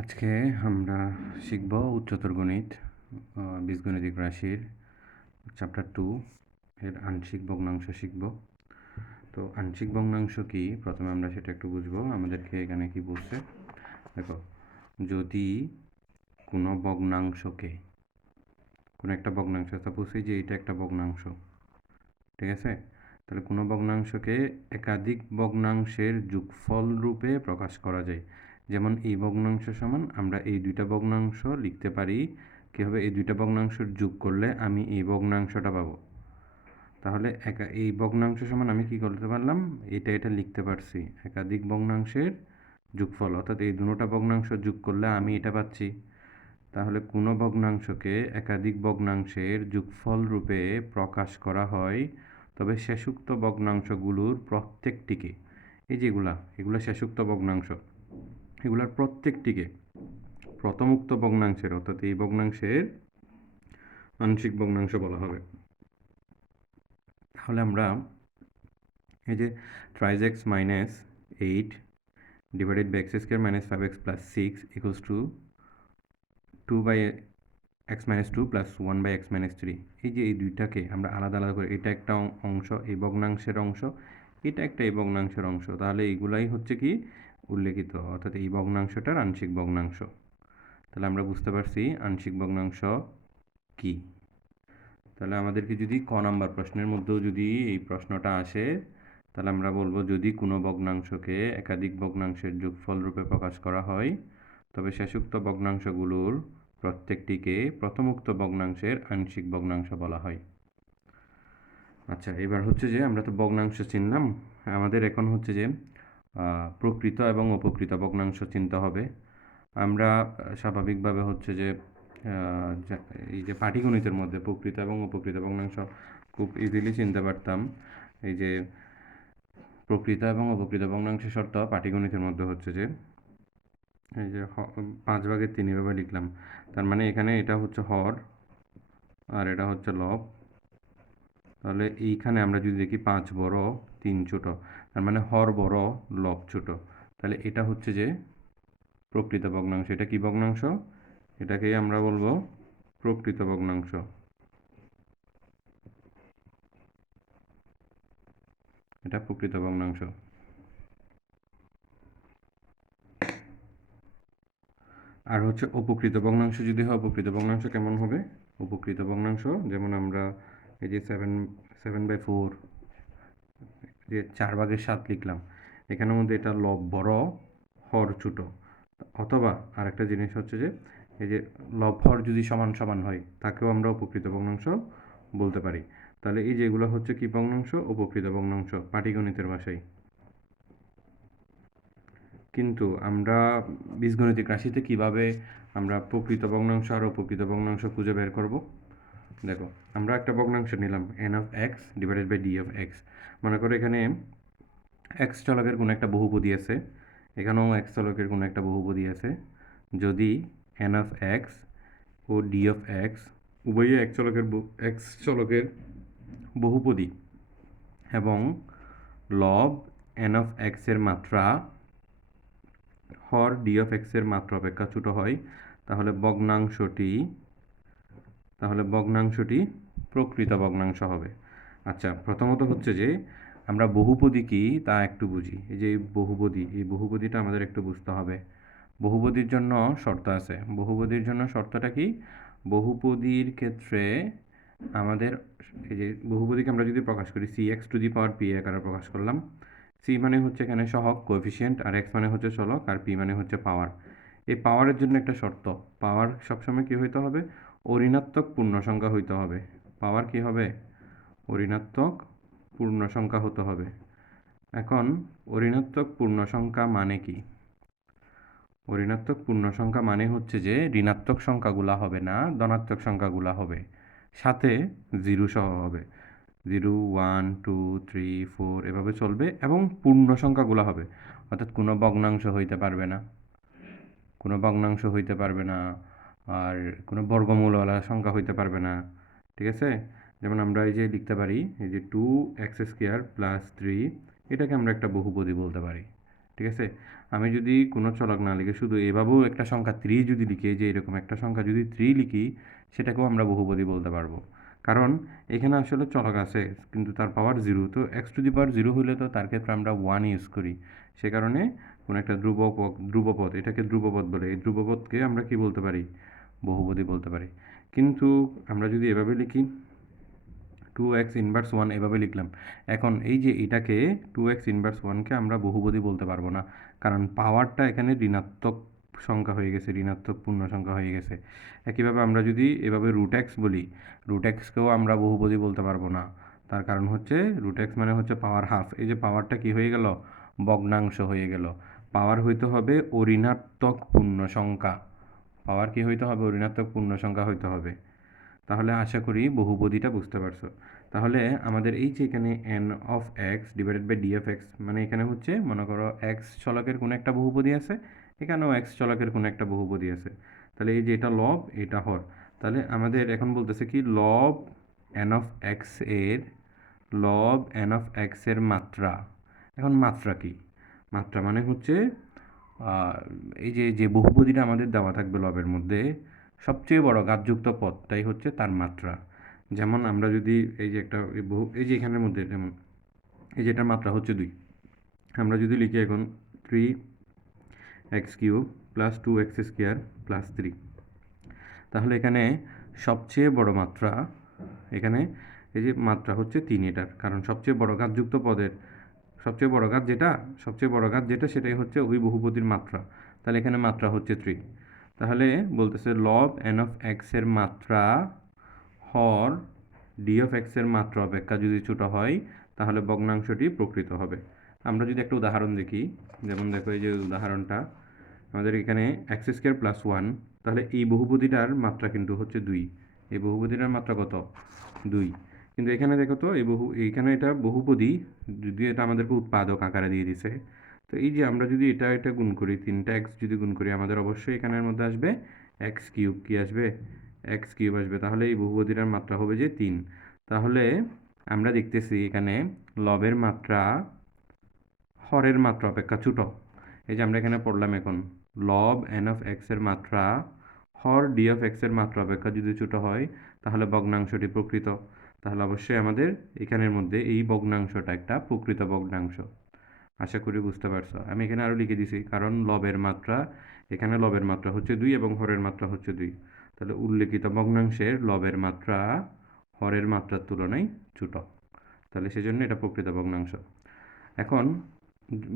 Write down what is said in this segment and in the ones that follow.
আজকে আমরা শিখব উচ্চতর গণিত বীজগণিতিক রাশির চ্যাপ্টার 2 এর আংশিক ভগ্নাংশ শিখব। তো আংশিক ভগ্নাংশ কি প্রথমে আমরা সেটা একটু বুঝবো। আমাদেরকে এখানে কি বলছে দেখো, যদি কোনো ভগ্নাংশকে কোনো একটা ভগ্নাংশ, সাপোজ এই যে এটা একটা ভগ্নাংশ, ঠিক আছে, তাহলে কোনো ভগ্নাংশকে একাধিক ভগ্নাংশের যোগফল রূপে প্রকাশ করা যায়। যেমন এই ভগ্নাংশ সমান আমরা এই দুইটা ভগ্নাংশ লিখতে পারি কীভাবে, এই দুইটা ভগ্নাংশের যোগ করলে আমি এই ভগ্নাংশটা পাবো। তাহলে এই ভগ্নাংশ সমান আমি কি করতে পারলাম, এটা লিখতে পারছি একাধিক ভগ্নাংশের যোগফল, অর্থাৎ এই দুটো ভগ্নাংশ যোগ করলে আমি এটা পাচ্ছি। তাহলে কোনো ভগ্নাংশকে একাধিক ভগ্নাংশের যোগফল রূপে প্রকাশ করা হয়, তবে শেষোক্ত ভগ্নাংশগুলোর প্রত্যেকটিকে, এই যেগুলা এগুলো শেষোক্ত ভগ্নাংশ, এগুলোর প্রত্যেকটিকে প্রথম উক্ত ভগ্নাংশের, অর্থাৎ এই ভগ্নাংশের আংশিক ভগ্নাংশ বলা হবে। তাহলে আমরা এই যে 3x minus 8 divided by x square minus 5x plus 6 equals to 2/x minus 2 plus 1/x minus 3, এই যে এই দুইটাকে আমরা আলাদা আলাদা করে, এটা একটা অংশ এই ভগ্নাংশের অংশ, এটা একটা এই ভগ্নাংশের অংশ, তাহলে এইগুলাই হচ্ছে কি উল্লেখিত, অর্থাৎ এই ভগ্নাংশটার আংশিক ভগ্নাংশ। তাহলে আমরা বুঝতে পারছি আংশিক ভগ্নাংশ কি। তাহলে আমাদেরকে যদি ক নাম্বার প্রশ্নের মধ্যেও যদি এই প্রশ্নটা আসে, তাহলে আমরা বলবো যদি কোনো ভগ্নাংশকে একাধিক ভগ্নাংশের যোগফল রূপে প্রকাশ করা হয়, তবে শেষোক্ত ভগ্নাংশগুলোর প্রত্যেকটিকে প্রথম উক্ত ভগ্নাংশের আংশিক ভগ্নাংশ বলা হয়। আচ্ছা, এবার হচ্ছে যে আমরা তো ভগ্নাংশ চিনলাম, আমাদের এখন হচ্ছে যে প্রকৃত এবং অপ্রকৃত ভগ্নাংশ চিনতে হবে। আমরা স্বাভাবিকভাবে হচ্ছে যে এই যে পাটিগণিতের মধ্যে প্রকৃত এবং অপ্রকৃত ভগ্নাংশ খুব ইজিলি চিনতে পারতাম। এই যে প্রকৃত এবং অপ্রকৃত ভগ্নাংশের শর্ত পাটিগণিতের মধ্যে হচ্ছে যে এই যে 5/3 এভাবে লিখলাম, তার মানে এখানে এটা হচ্ছে হর আর এটা হচ্ছে লব। তাহলে এইখানে আমরা যদি দেখি 5 বড় 3 ছোট, তার মানে হর বড় লব ছোট, তাহলে এটা হচ্ছে যে প্রকৃত ভগ্নাংশ। এটা কি ভগ্নাংশ? এটাকেই আমরা বলবো প্রকৃত ভগ্নাংশ। এটা প্রকৃত ভগ্নাংশ। আর হচ্ছে অপকৃত ভগ্নাংশ যদি হয়, অপকৃত ভগ্নাংশ কেমন হবে? অপকৃত ভগ্নাংশ যেমন আমরা এই যে 7/4 যে 4/7 লিখলাম, এখানের মধ্যে এটা লব বড় হর ছোট। অথবা আরেকটা জিনিস হচ্ছে যে এই যে লব হর যদি সমান সমান হয়, তাকেও আমরা অপকৃত ভগ্নাংশ বলতে পারি। তাহলে এই যেগুলো হচ্ছে কি ভগ্নাংশ? অপকৃত ভগ্নাংশ পাটিগণিতের ভাষায়। কিন্তু আমরা বীজগণিতিক রাশিতে কিভাবে আমরা প্রকৃত ভগ্নাংশ আর অপ্রকৃত ভগ্নাংশ খুঁজে বের করব? দেখো, আমরা একটা ভগ্নাংশ নিলাম n(x) ডিভাইডেড বাই d(x). মনে করো এখানে x চলকের কোনো একটা বহুপদী আছে, এখানেও x চলকের কোনো একটা বহুপদী আছে। যদি n(x) ও d(x) উভয়ই x চলকের বহুপদী এবং লব n(x) এর মাত্রা হর d(x) এর মাত্রা অপেক্ষা ছোট হয়, তাহলে ভগ্নাংশটি প্রকৃত ভগ্নাংশ হবে। আচ্ছা, প্রথমত হচ্ছে যে আমরা বহুপদী কি তা একটু বুঝি। এই যে এই বহুপদীটা আমাদের একটু বুঝতে হবে। বহুপদীর জন্য শর্ত আছে। বহুপদীর জন্য শর্তটা কি? বহুপদীর ক্ষেত্রে আমাদের এই যে বহুপদীকে আমরা যদি প্রকাশ করি cx⁴p আকারে প্রকাশ করলাম, c মানে হচ্ছে এখানে সহগ কোএফিসিয়েন্ট, আর x মানে হচ্ছে চলক, আর p মানে হচ্ছে পাওয়ার। এই পাওয়ারের জন্য একটা শর্ত, পাওয়ার সবসময় কি হইতে হবে? অঋণাত্মক পূর্ণ সংখ্যা হইতে হবে। পাওয়ার কি হবে? অঋণাত্মক পূর্ণ সংখ্যা হতে হবে। এখন ঋণাত্মক পূর্ণ সংখ্যা মানে কি? ঋণাত্মক পূর্ণ সংখ্যা মানে হচ্ছে যে ঋণাত্মক সংখ্যাগুলা হবে না, ধনাত্মক সংখ্যাগুলা হবে, সাথে 0 সহ হবে। 0, 1, 2, 3, 4 এভাবে চলবে, এবং পূর্ণ সংখ্যাগুলো হবে, অর্থাৎ কোনো ভগ্নাংশ হইতে পারবে না, আর কোনো বর্গমূলওয়ালা সংখ্যা হইতে পারবে না। ঠিক আছে? যেমন আমরা এই যে লিখতে পারি এই যে 2x² + 3, এটাকে আমরা একটা বহুপদী বলতে পারি। ঠিক আছে? আমি যদি কোনো চলক না লিখে শুধু এভাবেও একটা সংখ্যা 3 যদি লিখি, যে এরকম একটা সংখ্যা যদি 3 লিখি, সেটাকেও আমরা বহুপদী বলতে পারবো। কারণ এখানে আসলে চলক আছে কিন্তু তার পাওয়ার 0, তো x⁻0 হলে তো তার ক্ষেত্রে আমরা 1 ইউজ করি। সে কারণে কোনো একটা ধ্রুবপদ, এটাকে ধ্রুবপদ বলে, এই ধ্রুবপদকে আমরা কি বলতে পারি? বহুপদী বলতে পারি। কিন্তু আমরা যদি এভাবে লিখি 2x ইনভার্স 1, এভাবে লিখলাম। এখন এই যে এটাকে 2x ইনভার্স 1কে আমরা বহুপদী বলতে পারবো না, কারণ পাওয়ারটা এখানে ঋণাত্মক সংখ্যা হয়ে গেছে, ঋণাত্মক পূর্ণ সংখ্যা হয়ে গেছে। একইভাবে আমরা যদি এভাবে √x বলি, √xকেও আমরা বহুপদী বলতে পারবো না। তার কারণ হচ্ছে √x মানে হচ্ছে পাওয়ার হাফ। এই যে পাওয়ারটা কি হয়ে গেল? ভগ্নাংশ হয়ে গেল। পাওয়ার হইতে হবে অঋণাত্মক পূর্ণ সংখ্যা। পাওয়ার কি হইতে হবে? ঋণাত্মক পূর্ণ সংখ্যা হইতে হবে। তাহলে আশা করি বহুপদীটা বুঝতে পারছো। তাহলে আমাদের এই যে এখানে n of x divided by d of x, মানে এখানে হচ্ছে মনে করো এক্স চলকের কোনো একটা বহুপদী আছে, এখানেও এক্স চলকের কোনো একটা বহুপদী আছে। তাহলে এই যে এটা লব, এটা হর। তাহলে আমাদের এখন বলতেছে কি লব n অফ এক্স এর লব n অফ এক্স এর মাত্রা। এখন মাত্রা কি? মাত্রা মানে হচ্ছে এই যে যে বহুপদীটা আমাদের দেওয়া থাকবে লবের মধ্যে, সবচেয়ে বড় ঘাতযুক্ত পদটাই হচ্ছে তার মাত্রা। যেমন আমরা যদি এই যে একটা এই যে এখানের মধ্যে যেমন এই যে এটার মাত্রা হচ্ছে 2, আমরা যদি লিখি এখন 3x³ প্লাস 2x² প্লাস 3, তাহলে এখানে সবচেয়ে বড় মাত্রা, এখানে এই যে মাত্রা হচ্ছে 3 এটার, কারণ সবচেয়ে বড় ঘাতযুক্ত পদের সবচেয়ে বড় ঘাত যেটা সেটাই হচ্ছে ওই বহুপদীর মাত্রা। তাহলে এখানে মাত্রা হচ্ছে 3। তাহলে বলতেছে লব n অফ এক্স এর মাত্রা হর ডি অফ এক্স এর মাত্রা অপেক্ষা যদি ছোট হয়, তাহলে ভগ্নাংশটি প্রকৃত হবে। আমরা যদি একটা উদাহরণ দেখি, যেমন দেখো এই যে উদাহরণটা আমাদের এখানে x² প্লাস 1, তাহলে এই বহুপদীটার মাত্রা কিন্তু হচ্ছে 2। এই বহুপদীটার মাত্রা কত? 2। কিন্তু এখানে দেখো তো এইখানে এটা বহুপদী, যদিও এটা আমাদেরকে উৎপাদক আকারে দিয়ে দিছে। তো এই যে আমরা যদি এটা গুণ করি, 3টা x যদি গুণ করি, আমাদের অবশ্যই এখানের মধ্যে আসবে x³ কি আসবে? x³ আসবে। তাহলে এই বহুপদীটার মাত্রা হবে যে 3। তাহলে আমরা দেখতেছি এখানে লবের মাত্রা হরের মাত্রা অপেক্ষা ছোট। এই যে আমরা এখানে পড়লাম এখন লব n অফ x এর মাত্রা হর ডি অফ x এর মাত্রা অপেক্ষা যদি ছোট হয়, তাহলে ভগ্নাংশটি প্রকৃত। তাহলে অবশ্যই আমাদের এখানের মধ্যে এই ভগ্নাংশটা একটা প্রকৃত ভগ্নাংশ। আশা করি বুঝতে পারছো। আমি এখানে আরও লিখে দিছি, কারণ লবের মাত্রা, এখানে লবের মাত্রা হচ্ছে 2 এবং হরের মাত্রা হচ্ছে 2। তাহলে উল্লেখিত ভগ্নাংশের লবের মাত্রা হরের মাত্রার তুলনায় ছোট, তাহলে সেজন্য এটা প্রকৃত ভগ্নাংশ। এখন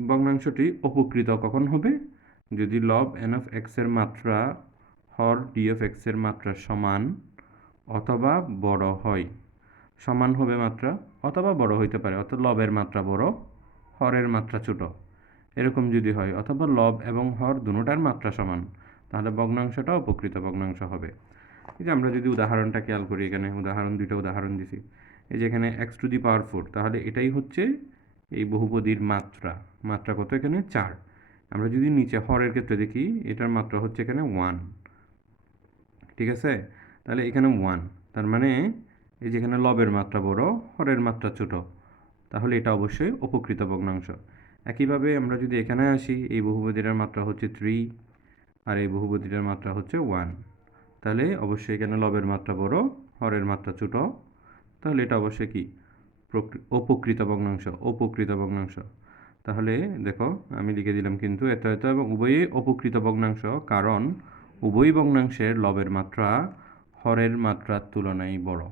ভগ্নাংশটি অপকৃত কখন হবে? যদি লব n অফ x এর মাত্রা হর ডি অফ x এর মাত্রার সমান অথবা বড় হয়। সমান হবে মাত্রা অথবা বড় হইতে পারে, অর্থাৎ লবের মাত্রা বড় হরের মাত্রা ছোট, এরকম যদি হয়, অথবা লব এবং হর দুটোটার মাত্রা সমান, তাহলে ভগ্নাংশটা অপকৃত ভগ্নাংশ হবে। এই যে আমরা যদি উদাহরণটা খেয়াল করি, এখানে দুইটা উদাহরণ দিছি। এই যে এখানে x⁴, তাহলে এটাই হচ্ছে এই বহুপদীর মাত্রা। মাত্রা কত এখানে? 4। আমরা যদি নিচে হরের ক্ষেত্রে দেখি, এটার মাত্রা হচ্ছে এখানে 1। ঠিক আছে? তাহলে এখানে 1, তার মানে এই যেখানে লবের মাত্রা বড় হরের মাত্রা ছোট, তাহলে এটা অবশ্যই অপকৃত ভগ্নাংশ। একইভাবে আমরা যদি এখানে আসি, এই বহুপদীটার মাত্রা হচ্ছে 3 আর এই বহুপদীটার মাত্রা হচ্ছে 1, তাহলে অবশ্যই এখানে লবের মাত্রা বড় হরের মাত্রা ছোট, তাহলে এটা অবশ্যই কি? অপকৃত ভগ্নাংশ। তাহলে দেখো আমি লিখে দিলাম কিন্তু এত এবং উভয়ই অপকৃত ভগ্নাংশ, কারণ উভয় ভগ্নাংশের লবের মাত্রা হরের মাত্রার তুলনায় বড়।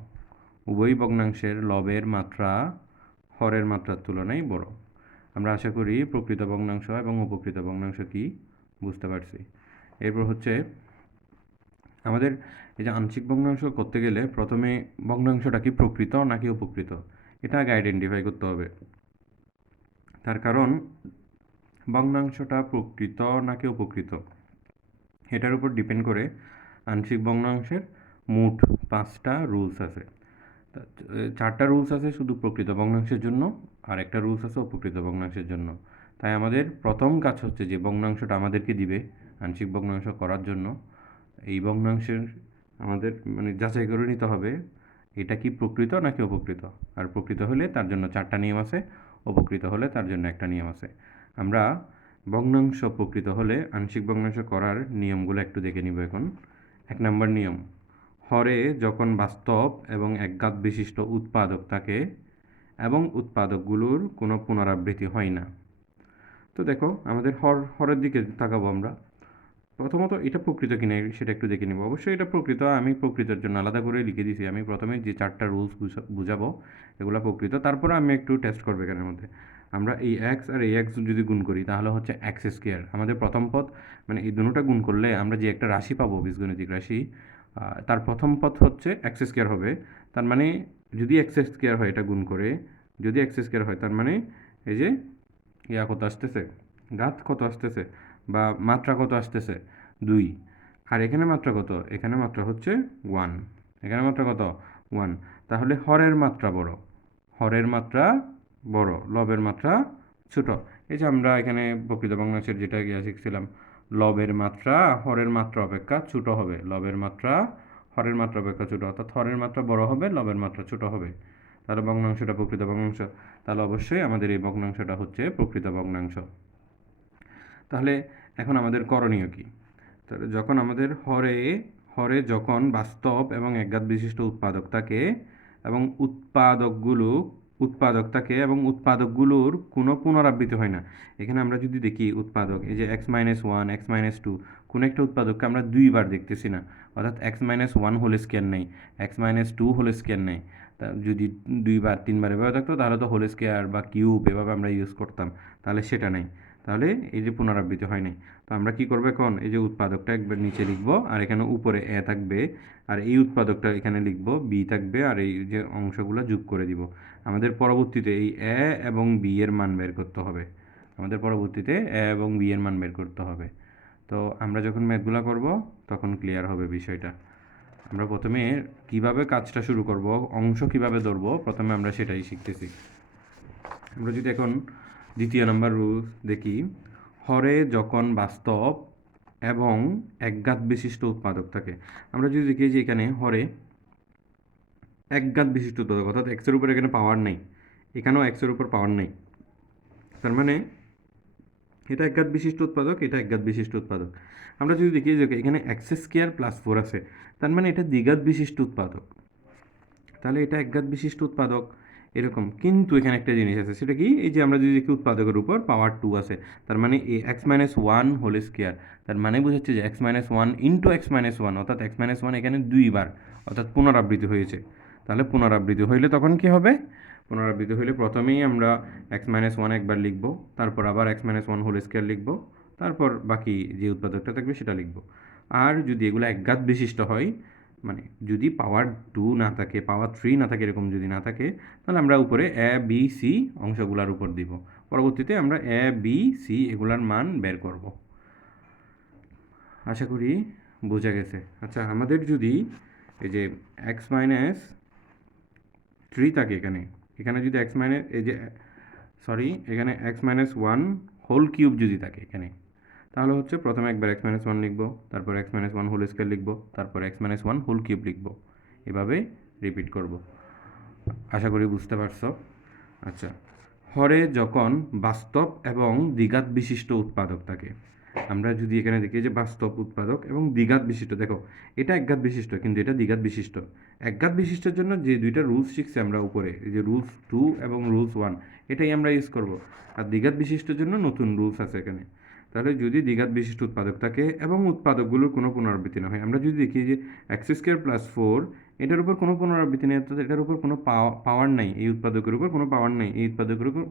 উভয় ভগ্নাংশের লবের মাত্রা হরের মাত্রার তুলনায় বড়। আমরা আশা করি প্রকৃত ভগ্নাংশ এবং অপকৃত ভগ্নাংশ কি বুঝতে পারছি। এরপর হচ্ছে আমাদের এই যে আংশিক ভগ্নাংশ করতে গেলে প্রথমে ভগ্নাংশটা কি প্রকৃত নাকি অপকৃত, এটা আগে আইডেন্টিফাই করতে হবে। তার কারণ ভগ্নাংশটা প্রকৃত নাকি অপকৃত, এটার উপর ডিপেন্ড করে আংশিক ভগ্নাংশের মোট 5টা রুলস আছে। 4টা রুলস আছে শুধু প্রকৃত ভগ্নাংশের জন্য, আর একটা রুলস আছে অপকৃত ভগ্নাংশের জন্য। তাই আমাদের প্রথম কাজ হচ্ছে যে ভগ্নাংশটা আমাদেরকে দিবে আংশিক ভগ্নাংশ করার জন্য, এই ভগ্নাংশের আমাদের মানে যাচাই করে নিতে হবে এটা কি প্রকৃত নাকি অপকৃত। আর প্রকৃত হলে তার জন্য 4টা নিয়ম আছে, অপকৃত হলে তার জন্য একটা নিয়ম আছে। আমরা ভগ্নাংশ প্রকৃত হলে আংশিক ভগ্নাংশ করার নিয়মগুলো একটু দেখে নিব এখন। 1 নম্বর নিয়ম, হরে যখন বাস্তব এবং একঘাত বিশিষ্ট উৎপাদক থাকে এবং উৎপাদকগুলোর কোনো পুনরাবৃত্তি হয় না। তো দেখো আমাদের হরের দিকে তাকাবো আমরা। প্রথমত এটা প্রকৃত কিনা সেটা একটু দেখে নিব। অবশ্যই এটা প্রকৃত, আমি প্রকৃতের জন্য আলাদা করে লিখে দিয়েছি। আমি প্রথমে যে 4টা রুলস বুঝাবো এগুলো প্রকৃত, তারপরে আমি একটু টেস্ট করবো এখানের মধ্যে। আমরা এই এক্স আর এই এক্স যদি গুণ করি তাহলে হচ্ছে এক্স স্কোয়ার। আমাদের প্রথম পদ মানে এই দুটোটা গুণ করলে আমরা যে একটা রাশি পাবো, বীজগণিতিক রাশি, তার প্রথম পদ হচ্ছে এক্স স্কোয়ার হবে। তার মানে যদি এক্স স্কোয়ার হয় এটা গুণ করে, যদি এক্স স্কোয়ার হয় তার মানে এই যে কত আসতেছে, ঘাত কত আসতেছে বা মাত্রা কত আসতেছে 2। আর এখানে মাত্রা কত, এখানে মাত্রা হচ্ছে 1, এখানে মাত্রা কত 1। তাহলে হরের মাত্রা বড়, হরের মাত্রা বড়, লবের মাত্রা ছোট। এই যে আমরা এখানে প্রকৃত ভগ্নাংশের যেটা শিখছিলাম, লবের মাত্রা হরের মাত্রা অপেক্ষা ছোট হবে, লবের মাত্রা হরের মাত্রা অপেক্ষা ছোট, অর্থাৎ হরের মাত্রা বড় হবে, লবের মাত্রা ছোট হবে। তাহলে ভগ্নাংশটা প্রকৃত ভগ্নাংশ। তাহলে অবশ্যই আমাদের এই ভগ্নাংশটা হচ্ছে প্রকৃত ভগ্নাংশ। তাহলে এখন আমাদের করণীয় কি? তাহলে যখন আমাদের হরে যখন বাস্তব এবং একঘাত বিশিষ্ট উৎপাদক থাকে এবং উৎপাদকগুলোর কোনো পুনরাবৃত্তি হয় না। এখানে আমরা যদি দেখি উৎপাদক, এই যে x-1 x-2, কোনো একটা উৎপাদককে আমরা 2বার দেখতেছি না, অর্থাৎ x-1 হোল স্কয়ার নেই, x-2 হোল স্কয়ার নেই। তা যদি 2বার 3বার এভাবে থাকতো তাহলে তো হোল স্কয়ার বা কিউব এভাবে আমরা ইউজ করতাম, তাহলে সেটা নেই। তাহলে এই যে পুনরাবৃত্তি হয় নাই। তো আমরা কি করবো এখন, এই যে উৎপাদকটা একবার নিচে লিখবো আর এখানে উপরে এ থাকবে, আর এই উৎপাদকটা এখানে লিখবো, বি থাকবে, আর এই যে অংশগুলো যোগ করে দিব। আমাদের পরবর্তীতে এই এ এবং বি এর মান বের করতে হবে, আমাদের পরবর্তীতে এ এবং বি এর মান বের করতে হবে। তো আমরা যখন ম্যাথগুলো করব তখন ক্লিয়ার হবে বিষয়টা। আমরা প্রথমে কিভাবে কাজটা শুরু করব, অংশ কিভাবে ধরবো, প্রথমে আমরা সেটাই শিখতেছি। আমরা যদি এখন 2য় নম্বর রুল দেখি, হরে যখন বাস্তব এবং একঘাত বিশিষ্ট উৎপাদক থাকে। আমরা যদি দেখি যে এখানে হরে একঘাত বিশিষ্ট উৎপাদক, অর্থাৎ এক্সের উপর এখানে পাওয়ার নেই, এখানেও এক্সের উপর পাওয়ার নেই, তার মানে এটা একঘাত বিশিষ্ট উৎপাদক, এটা একঘাত বিশিষ্ট উৎপাদক। আমরা যদি দেখি যে এখানে এক্স স্কয়ার প্লাস 4 আছে, তার মানে এটা দ্বিঘাত বিশিষ্ট উৎপাদক, তাহলে এটা একঘাত বিশিষ্ট উৎপাদক এরকম। কিন্তু এখানে একটা জিনিস আছে, সেটা কি, এই যে আমরা যদি দেখি উৎপাদকের উপর পাওয়ার 2 আছে, তার মানে এই x-1 হোল স্কয়ার, তার মানে বোঝাচ্ছে যে x-1 ইন্টু x-1, অর্থাৎ x-1 এখানে 2বার, অর্থাৎ পুনরাবৃত্তি হয়েছে। তাহলে পুনরাবৃত্তি হইলে তখন কি হবে, পুনরাবৃত্তি হইলে প্রথমেই আমরা x-1 একবার লিখব, তারপর আবার x-1 হোল স্কয়ার লিখব, তারপর বাকি যে উৎপাদকটা থাকবে সেটা লিখব। আর যদি এগুলো একঘাত বিশিষ্ট হয়, মানে যদি পাওয়ার 2 না থাকে, পাওয়ার 3 না থাকে, এরকম যদি না থাকে, তাহলে আমরা উপরে এ বি সি অংশগুলোর উপর দিব। পরবর্তীতে আমরা এ বি সি এগুলার মান বের করব। আশা করি বোঝা গেছে। আচ্ছা, আমাদের যদি এই যে x-3 থাকে, এখানে যদি এখানে x-1 হোল কিউব যদি থাকে এখানে, তাহলে হচ্ছে প্রথমে একবার x-1 লিখব, তারপর x-1 হোল স্কয়ার লিখব, তারপর x-1 হোল কিউব লিখব, এভাবে রিপিট করব। আশা করি বুঝতে পারছো। আচ্ছা, হরে যখন বাস্তব এবং দ্বিঘাত বিশিষ্ট উৎপাদক থাকে, আমরা যদি এখানে দেখি যে বাস্তব উৎপাদক এবং দ্বিঘাত বিশিষ্ট, দেখো এটা একঘাত বিশিষ্ট কিন্তু এটা দ্বিঘাত বিশিষ্ট। একঘাত বিশিষ্টের জন্য যে দুইটা রুলস শিখছি আমরা উপরে, এই যে রুলস 2 এবং রুলস 1, এটাই আমরা ইউজ করব। আর দ্বিঘাত বিশিষ্টের জন্য নতুন রুলস আছে এখানে। তাহলে যদি দ্বিঘাত বিশিষ্ট উৎপাদক থাকে এবং উৎপাদকগুলোর কোনো পুনরাবৃত্তি না হয়, আমরা যদি দেখি যে x² প্লাস 4, এটার উপর কোনো পুনরাবৃত্তি নেই, অর্থাৎ এটার উপর কোনো পাওয়ার নাই, এই উৎপাদকের উপর কোনো পাওয়ার নেই, এই উৎপাদকের উপর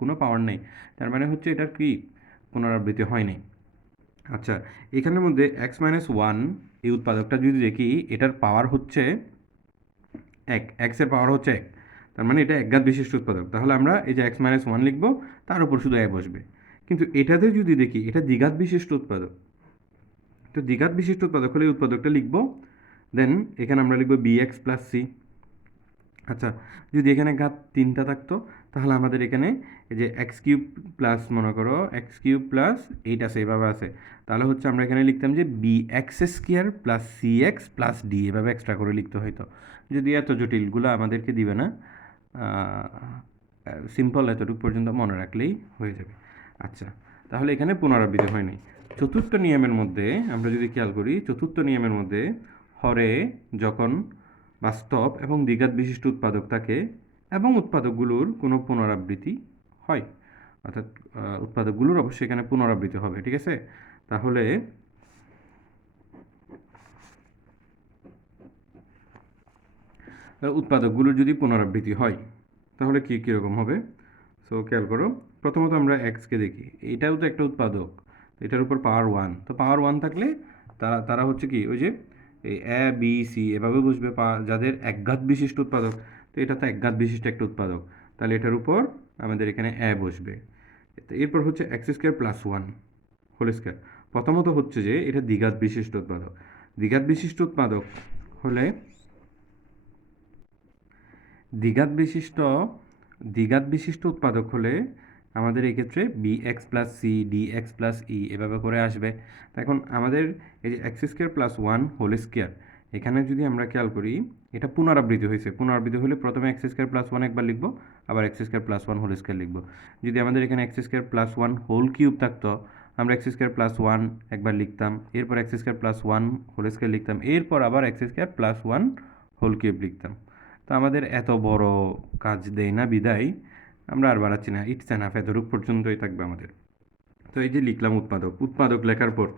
কোনো পাওয়ার নেই, তার মানে হচ্ছে এটার কি পুনরাবৃত্তি হয় নাই। আচ্ছা, এখানের মধ্যে x-1 এই উৎপাদকটা যদি দেখি, এটার পাওয়ার হচ্ছে 1, এক্সের পাওয়ার হচ্ছে 1, তার মানে এটা একঘাত বিশিষ্ট উৎপাদক। তাহলে আমরা এই যে x-1 লিখব, তার উপর শুধু 1 বসবে। কিন্তু এটাতে যদি দেখি এটা দ্বিঘাত বিশিষ্ট উৎপাদক, তো দ্বিঘাত বিশিষ্ট উৎপাদক হলে উৎপাদকটা লিখব, দেন এখানে আমরা লিখব bx প্লাস সি। আচ্ছা, যদি এখানে ঘাত 3টা থাকতো, তাহলে আমাদের এখানে এই যে x³ প্লাস, মনে করো x³ প্লাস 8 আছে, এভাবে আছে, তাহলে হচ্ছে আমরা এখানে লিখতাম যে bx² plus cx plus d, এভাবে এক্সট্রা করে লিখতে হইতো। যদি এত জটিলগুলো আমাদেরকে দিবে না, সিম্পল এতটুকু পর্যন্ত মনে রাখলেই হয়ে যাবে। আচ্ছা, তাহলে এখানে পুনরাবৃত্তি হয়নি। চতুর্থ নিয়মের মধ্যে আমরা যদি খেয়াল করি, চতুর্থ নিয়মের মধ্যে হরে যখন বাস্তব এবং দ্বিঘাত বিশিষ্ট উৎপাদক থাকে এবং উৎপাদকগুলোর কোনো পুনরাবৃত্তি হয়, অর্থাৎ উৎপাদকগুলোর অবশ্যই এখানে পুনরাবৃত্তি হবে, ঠিক আছে? তাহলে উৎপাদকগুলোর যদি পুনরাবৃত্তি হয় তাহলে কীরকম হবে? সো খেয়াল করো, প্রথমত আমরা এক্সকে দেখি, এটাও তো একটা উৎপাদক, এটার উপর পাওয়ার 1, তো পাওয়ার 1 থাকলে তারা হচ্ছে কি ওই যে এই এ বি সি এভাবে বসবে, যাদের একঘাত বিশিষ্ট উৎপাদক, তো এটা তো একঘাত বিশিষ্ট একটা উৎপাদক, তাহলে এটার উপর আমাদের এখানে এ বসবে। তো এরপর হচ্ছে x square plus 1 whole square. প্রথমত হচ্ছে যে এটা দ্বিঘাত বিশিষ্ট উৎপাদক, দ্বিঘাত বিশিষ্ট উৎপাদক হলে দ্বিঘাত বিশিষ্ট উৎপাদক হলে আমাদের এই ক্ষেত্রে b x plus c d x plus e এভাবে করে আসবে। এখন আমাদের এই যে x square plus 1 whole square, এখানে যদি আমরা খেয়াল করি এটা পুনরাবৃত্তি হয়েছে, পুনরাবৃত্তি হলে প্রথমে এক্স স্কোয়ার প্লাস 1 একবার লিখবো, আবার x square plus 1 whole square লিখবো। যদি আমাদের এখানে x square plus 1 whole cube থাকতো, আমরা এক্স স্কোয়ার প্লাস 1 একবার লিখতাম, এরপর x square plus 1 whole square লিখতাম, এরপর আবার x square plus 1 whole cube লিখতাম। তো আমাদের এত বড় কাজ দেয় না বিদায় আমরা আর বাড়াচ্ছি না, ইটস এনাফ, এতটুক পর্যন্তই থাকবে আমাদের। তো এই যে লিখলাম উৎপাদক লেখার পর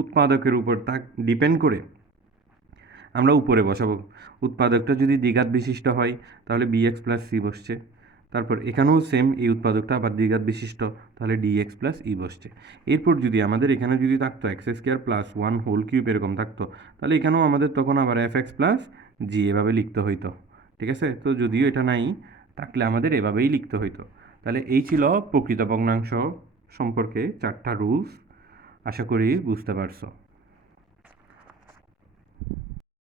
উৎপাদকের উপর তা ডিপেন্ড করে আমরা উপরে বসাবো। উৎপাদকটা যদি দ্বিঘাত বিশিষ্ট হয় তাহলে বি এক্স প্লাস সি বসছে, তারপর এখানেও সেম, এই উৎপাদকটা আবার দ্বিঘাত বিশিষ্ট, তাহলে ডি এক্স প্লাস ই বসছে। এরপর যদি আমাদের এখানে যদি থাকতো x square plus 1 whole cube এরকম থাকতো, তাহলে এখানেও আমাদের তখন আবার এফ এক্স প্লাস জি এভাবে লিখতে হইতো, ঠিক আছে? তো যদিও এটা নাই থাকলে আমাদের এভাবেই লিখতে হইতো। তাহলে এই ছিল প্রকৃত ভগ্নাংশ সম্পর্কে 4টা রুলস, আশা করি বুঝতে পারছো।